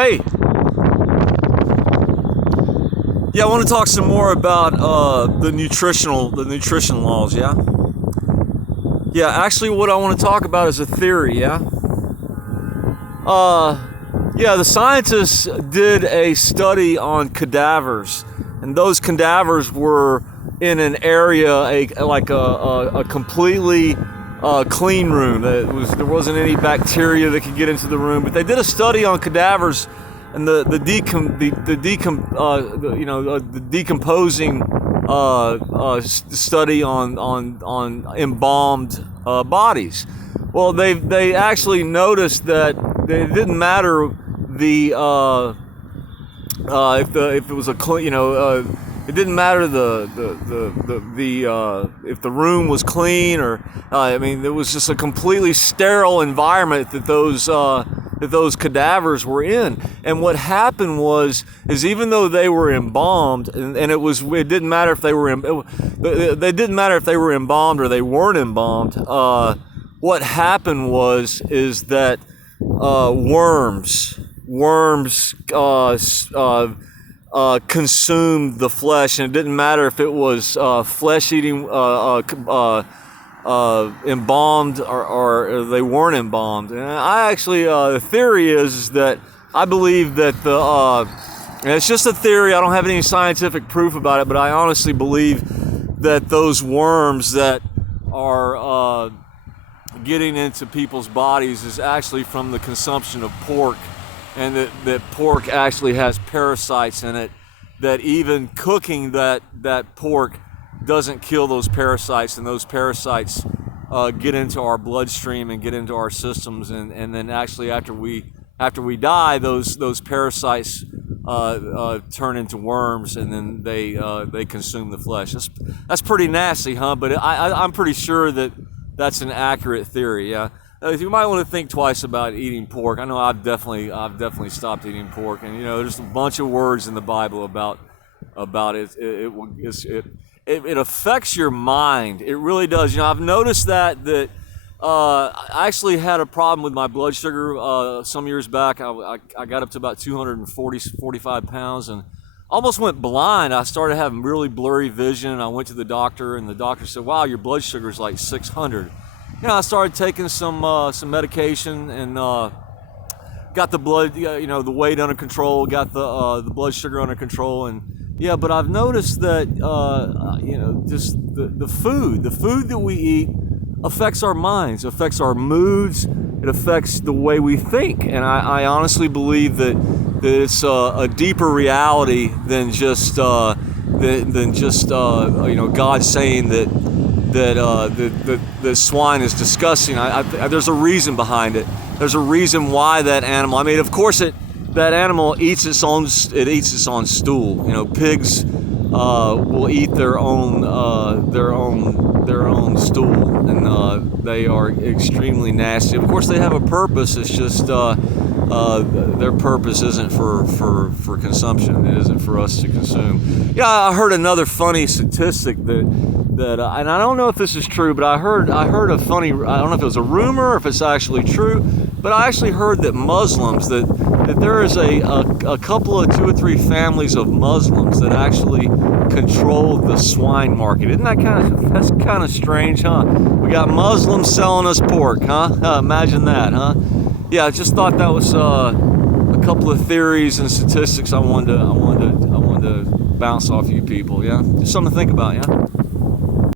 Hey, yeah, I want to talk some more about the nutrition laws. Yeah. Actually, what I want to talk about is a theory. The scientists did a study on cadavers, and those cadavers were in an area a completely clean room. There wasn't any bacteria that could get into the room, but they did a study on cadavers and the decomposing study on embalmed bodies. Well, they actually noticed that it didn't matter if it was a clean, it didn't matter if the room was clean or it was just a completely sterile environment that those cadavers were in. And what happened is even though they were embalmed, and it didn't matter if they were embalmed or they weren't embalmed. What happened is that worms consumed the flesh, and it didn't matter if it was flesh-eating embalmed or they weren't embalmed. And I actually, the theory is that I believe that and it's just a theory, I don't have any scientific proof about it, but I honestly believe that those worms that are getting into people's bodies is actually from the consumption of pork, and that pork actually has parasites in it, that even cooking that pork doesn't kill those parasites, and those parasites get into our bloodstream and get into our systems, and then actually after we die, those parasites turn into worms, and then they consume the flesh. That's pretty nasty, huh? But I'm pretty sure that that's an accurate theory. Yeah. You might want to think twice about eating pork. I know I've definitely stopped eating pork, and there's a bunch of words in the Bible about it. It affects your mind. It really does. I've noticed that I actually had a problem with my blood sugar some years back. I got up to about 45 pounds and almost went blind. I started having really blurry vision. I went to the doctor, and the doctor said, "Wow, your blood sugar is like 600." I started taking some medication and got the blood, the weight under control, got the blood sugar under control, and but I've noticed that just the food that we eat affects our minds, affects our moods, it affects the way we think, and I honestly believe that it's a deeper reality than just God saying that swine is disgusting. There's a reason behind it. There's a reason why that animal. Of course, that animal eats its own stool. Pigs will eat their own stool, and they are extremely nasty. Of course, they have a purpose. It's just their purpose isn't for consumption. It isn't for us to consume. I heard another funny statistic that and I don't know if this is true, but I heard a funny. I don't know if it was a rumor or if it's actually true, but I actually heard that Muslims that there is a couple of 2 or 3 families of Muslims that actually control the swine market. Isn't that that's kind of strange, huh? We got Muslims selling us pork, huh? Imagine that, huh? Yeah, I just thought that was a couple of theories and statistics I wanted to bounce off you people. Yeah, just something to think about. Yeah.